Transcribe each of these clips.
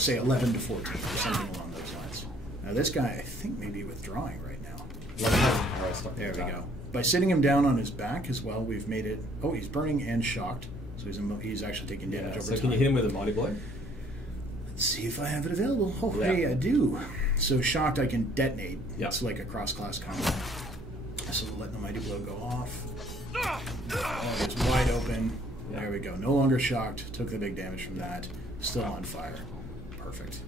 say 11 to 14 or something along those lines. Now this guy, I think, may be withdrawing right now. There we go. By sitting him down on his back as well, we've made it... Oh, he's burning and shocked, so he's actually taking damage over time. So can you hit him with a Mighty Blow? Let's see if I have it available. Oh, Yeah. hey, I do. So shocked, I can detonate. Yeah. It's like a cross-class combat. So let the Mighty Blow go off. Oh, it's wide open. Yeah. There we go. No longer shocked. Took the big damage from that. Still on fire. Perfect.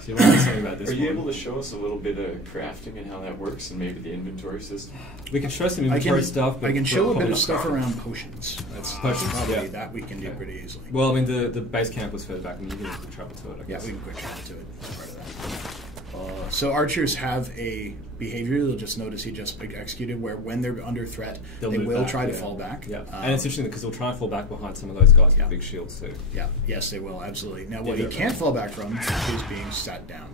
So you want to say something about this Are you one? able to show us a little bit of crafting and how that works, and maybe the inventory system? We can show some inventory stuff. But I can show a probably bit of not stuff crafting. around potions. That's Potions, probably yeah. that we can do pretty easily. Well, I mean, the base camp was further back, and you can quick travel to it, I Yeah, guess. we can quick travel to it. That's part of that. So archers have a behavior, you'll just notice he just executed, where when they're under threat, They'll they move will back, try to yeah. fall back. Yeah, and it's interesting because they'll try and fall back behind some of those guys with big shields too. Yeah, yes, they will, absolutely. Now, what Yeah, he can't fall back from is being sat down.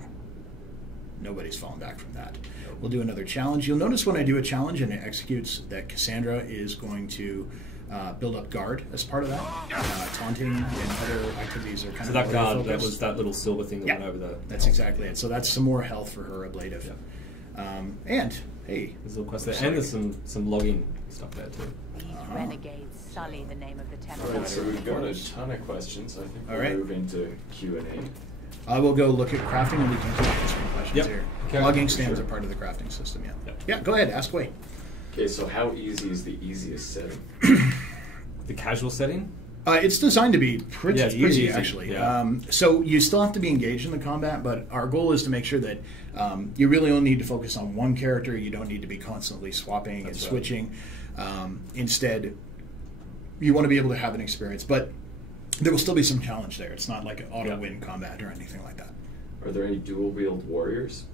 Nobody's fallen back from that. We'll do another challenge. You'll notice when I do a challenge and it executes that Cassandra is going to build up guard as part of that. Taunting and other activities are kind So of that guard, that focused. was that little silver thing that Yeah, went over the... that's exactly it. So that's some more health for her ablative. Yeah. And, hey, There's a little quest there. And there's some logging stuff there too. These renegades sully the name of the temple. All right, so we've got a ton of questions. I think All we'll right. move into Q&A. I will go look at crafting and we can keep answering questions Yep. here. Okay. Logging stands Sure. are part of the crafting system, yeah. Yep. Yeah, go ahead, ask away. Okay, so how easy is the easiest setting? The casual setting? It's designed to be pretty, Yeah, it's pretty easy, easy, actually. yeah. So you still have to be engaged in the combat, but our goal is to make sure that you really only need to focus on one character. You don't need to be constantly swapping That's and right. switching. Instead, you want to be able to have an experience, but there will still be some challenge there. It's not like an auto-win combat or anything like that. Are there any dual-wield warriors?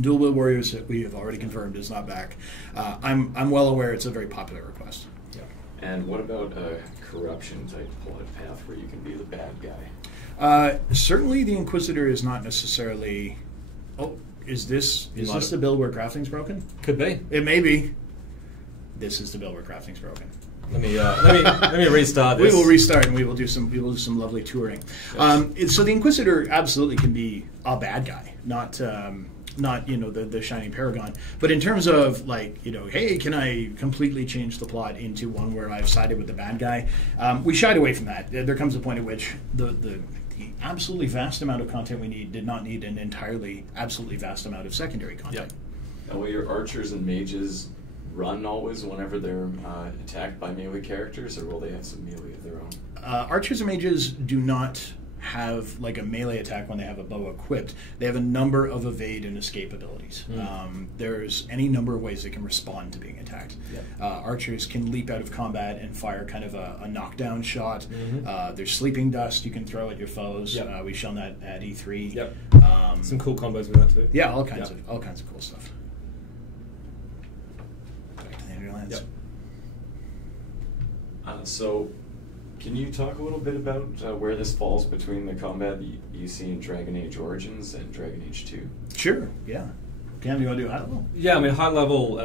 Dual Wield Warriors that we have already confirmed is not back. I'm well aware it's a very popular request. Yeah. And what about a corruption-type plot path where you can be the bad guy? Certainly, the Inquisitor is not necessarily. Oh, is this the build where crafting's broken? Could be. It may be. This is the build where crafting's broken. Let me restart this. We will restart and we will do some lovely touring. So the Inquisitor absolutely can be a bad guy, not the shining paragon. But in terms of hey, can I completely change the plot into one where I've sided with the bad guy? We shied away from that. There comes a point at which the absolutely vast amount of content we did not need an entirely absolutely vast amount of secondary content. Now, will your archers and mages run always whenever they're attacked by melee characters, or will they have some melee of their own? Archers and mages do not have like a melee attack when they have a bow equipped. They have a number of evade and escape abilities. There's any number of ways they can respond to being attacked. Archers can leap out of combat and fire kind of a knockdown shot. There's sleeping dust you can throw at your foes. We've shown that at E3. Yep. Some cool combos with that too. Yeah, all kinds of cool stuff. Back to the Underlands. So, can you talk a little bit about where this falls between the combat that you see in Dragon Age Origins and Dragon Age 2? Sure. Yeah. Cam, do you want to do high level? Yeah, I mean, high level,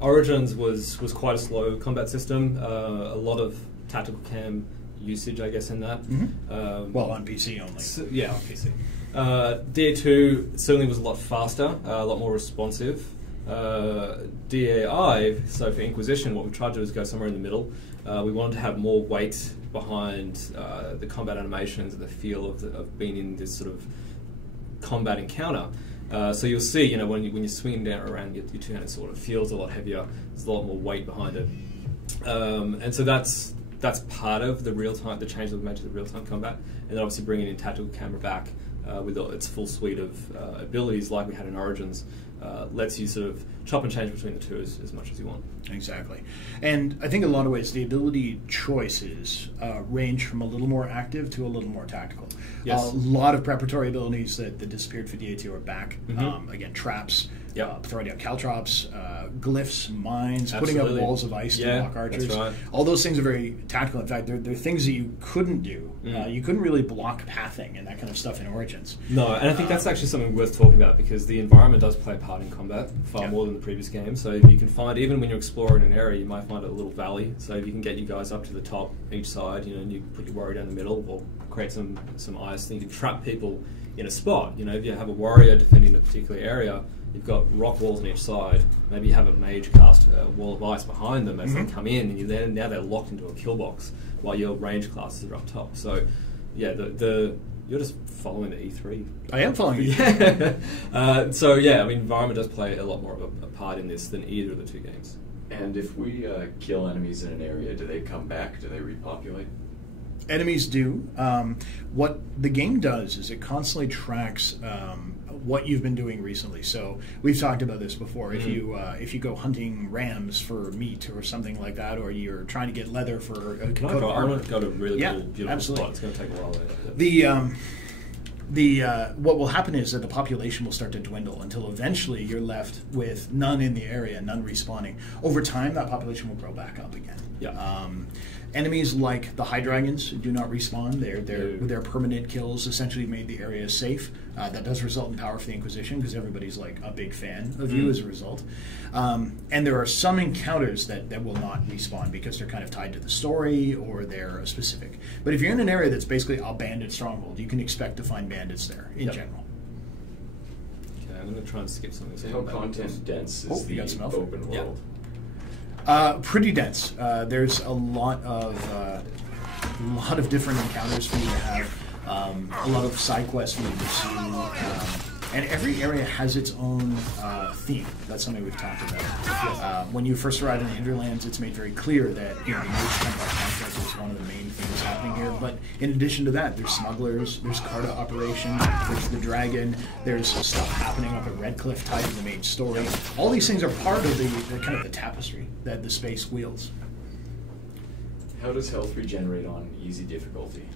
Origins was quite a slow combat system. A lot of tactical cam usage, I guess, in that. Well, on PC only. So, yeah, on PC. DA2 certainly was a lot faster, a lot more responsive. DAI, so for Inquisition, what we tried to do is go somewhere in the middle. We wanted to have more weight behind the combat animations and the feel of being in this sort of combat encounter. So you'll see, when you're swinging down around your two-handed sword, it feels a lot heavier. There's a lot more weight behind it, and so that's part of the the change that we made to the real-time combat, and then obviously bringing in tactical camera back with its full suite of abilities, like we had in Origins, lets you sort of chop and change between the two as much as you want. Exactly. And I think in a lot of ways the ability choices range from a little more active to a little more tactical. Yes. A lot of preparatory abilities that disappeared for DA2 are back. Again, traps, throwing out caltrops, glyphs, mines, putting up Absolutely. walls of ice to block archers. That's right. All those things are very tactical. In fact, they're things that you couldn't do. You couldn't really block pathing and that kind of stuff in Origins. No, and I think that's actually something worth talking about because the environment does play a part in combat far more than the previous game. So if you can find, even when you're exploring an area, you might find a little valley. So if you can get you guys up to the top each side, and you put your warrior down the middle or create some ice, then you can trap people in a spot. If you have a warrior defending a particular area, you've got rock walls on each side. Maybe you have a mage cast a wall of ice behind them as they come in, and now they're locked into a kill box while your range classes are up top. So, yeah, you're just following the E3. I am following you. So, yeah, I mean, environment does play a lot more of a part in this than either of the two games. And if we kill enemies in an area, do they come back? Do they repopulate? Enemies do. What the game does is it constantly tracks what you've been doing recently. So we've talked about this before. If you go hunting rams for meat or something like that, or you're trying to get leather for a coat of armor, I've got a really cool, beautiful absolutely. spot. It's going to take a while. What will happen is that the population will start to dwindle until eventually you're left with none in the area, none respawning. Over time, that population will grow back up again. Yeah. Enemies like the high dragons do not respawn. Their permanent kills essentially made the area safe. That does result in power for the Inquisition because everybody's like a big fan of you as a result. And there are some encounters that will not respawn because they're kind of tied to the story or they're specific. But if you're in an area that's basically a bandit stronghold, you can expect to find bandits there in general. Okay, I'm going to try and skip something. So how content dense is you got some the alpha. open world? Pretty dense. There's a lot of different encounters for you to have. A lot of side quests for you to pursue. And every area has its own theme. That's something we've talked about. When you first arrive in the Hinterlands, it's made very clear that the Mage Templar conflict is one of the main things happening here. But in addition to that, there's smugglers, there's Carta operation, there's the dragon, there's stuff happening up at Redcliffe tied to the main story. All these things are part of the kind of the tapestry that the space wields. How does health regenerate on easy difficulty?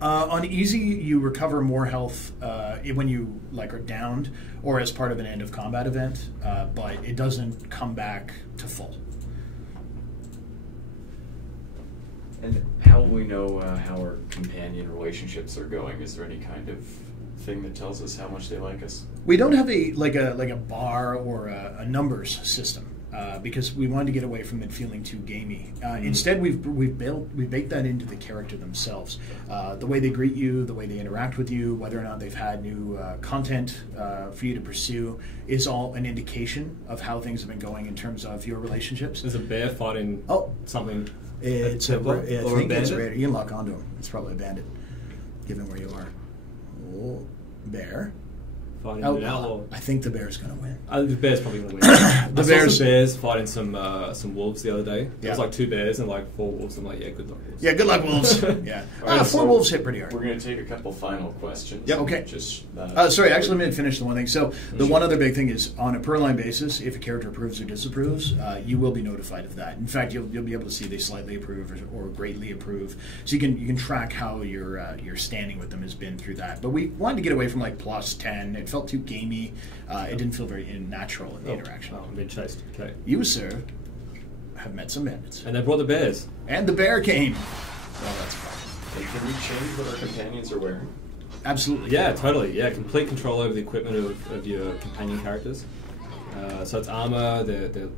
On easy, you recover more health when you are downed or as part of an end of combat event, but it doesn't come back to full. And how will we know how our companion relationships are going? Is there any kind of thing that tells us how much they like us? We don't have a bar or a numbers system. Because we wanted to get away from it feeling too gamey. Instead, we've baked that into the character themselves. The way they greet you, the way they interact with you, whether or not they've had new content for you to pursue, is all an indication of how things have been going in terms of your relationships. There's a bear fighting something. It's a Templar I or think a it's bandit? you can lock onto him. It's probably a bandit, given where you are. Oh, bear. Fighting an outlaw. I think the bear's going to win. The bear's probably going to win. I saw bears- some bears fighting some wolves the other day. There was Yeah. like 2 bears and like 4 wolves. I'm like, yeah, good luck, wolves. Yeah, good luck, wolves. Yeah, Alright, 4 so wolves hit pretty hard. We're going to take a couple final questions. Yep. Okay. Just Sorry, actually, let me finish the one thing. So, the one other big thing is, on a per-line basis, if a character approves or disapproves, you will be notified of that. In fact, you'll be able to see they slightly approve or greatly approve. So you can track how your standing with them has been through that. But we wanted to get away from plus 10. It felt too gamey. It didn't feel very natural in the interaction. Oh, I'm being chased. Okay. You, sir, have met some bandits. And they brought the bears. And the bear came. Well, that's fine. And can we change what our companions are wearing? Absolutely. Yeah, totally. Yeah, complete control over the equipment of your companion characters. So it's armor, the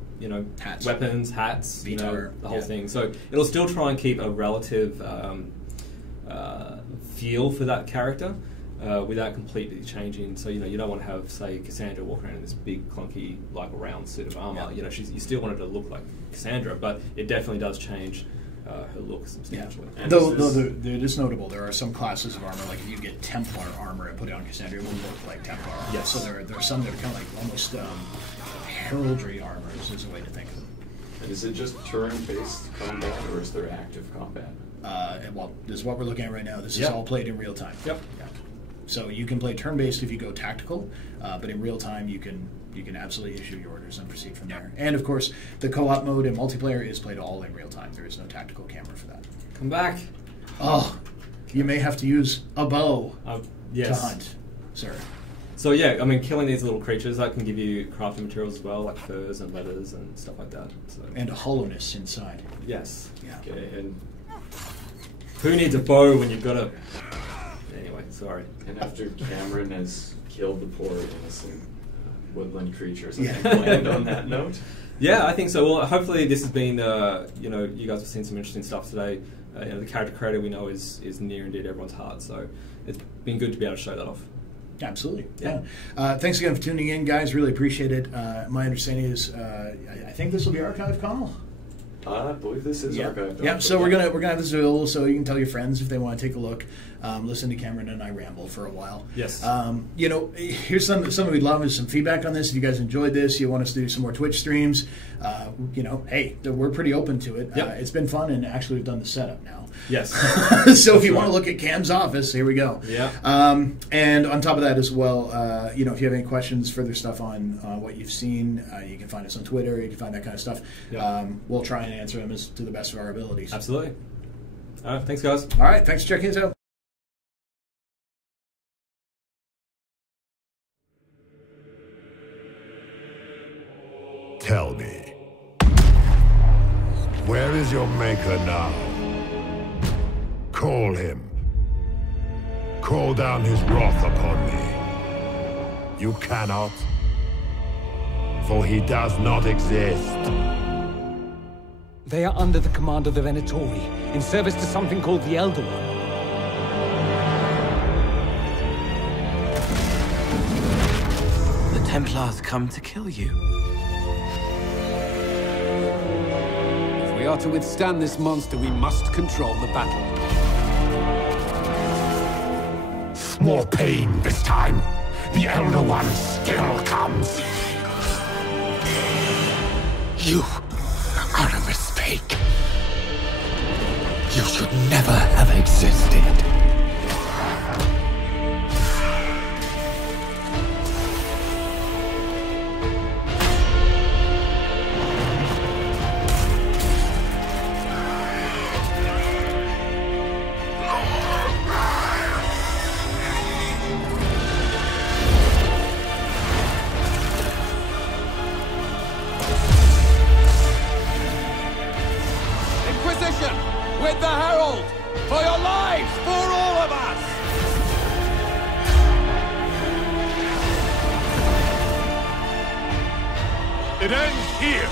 Hats. weapons, hats, V-tar, the whole yeah. thing. So it'll still try and keep a relative feel for that character without completely changing. So you don't want to have, say, Cassandra walk around in this big clunky round suit of armor. Yeah. You still want her to look like Cassandra, but it definitely does change her look substantially. And Though is it is notable, there are some classes of armor, like if you get Templar armor and put it on Cassandra, it will look like Templar armor. Yes. So there are some that are kind of like almost heraldry armor is a way to think of them. And is it just turn-based combat, or is there active combat? Well, this is what we're looking at right now. This is Yep. all played in real time. Yep. Yeah. So you can play turn-based if you go tactical, but in real time you can absolutely issue your orders and proceed from there. And of course, the co-op mode and multiplayer is played all in real time. There is no tactical camera for that. Come back. Oh, you may have to use a bow to Yes. hunt, sir. So yeah, I mean, killing these little creatures, that can give you crafting materials as well, like furs and leathers and stuff like that. So. And a hollowness inside. Yes. Yeah. Okay, and Who needs a bow when you've got a... Anyway, sorry. after Cameron has killed the poor innocent woodland creatures, I Yeah. think we'll end on that note. Yeah, I think so. Well, hopefully this has been, you guys have seen some interesting stuff today. The character creator we know is near and dear to everyone's heart, so it's been good to be able to show that off. Absolutely. Yeah. Thanks again for tuning in, guys. Really appreciate it. My understanding is, I think this will be archived, Connell. I believe this is archived. Yeah. So we're gonna have this available, so you can tell your friends if they want to take a look. Listen to Cameron and I ramble for a while. Yes. Here's something we'd love is some feedback on this. If you guys enjoyed this, you want us to do some more Twitch streams. Hey, we're pretty open to it. Yep. It's been fun, and actually we've done the setup now. Yes. So if you want to look at Cam's office, here we go. Yeah. And on top of that as well, if you have any questions, further stuff on what you've seen, you can find us on Twitter. You can find that kind of stuff. Yeah. We'll try and answer them to the best of our abilities. Absolutely. All right. Thanks, guys. All right. Thanks for checking us out. Tell me, where is your maker now? Call him. Call down his wrath upon me. You cannot, for he does not exist. They are under the command of the Venatori, in service to something called the Elder One. The Templars come to kill you. If we are to withstand this monster, we must control the battle. More pain this time. The Elder One still comes. You are a mistake. You should never have existed. Inquisition! With the Herald! For your lives! For all of us! It ends here.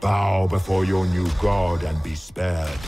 Bow before your new god and be spared.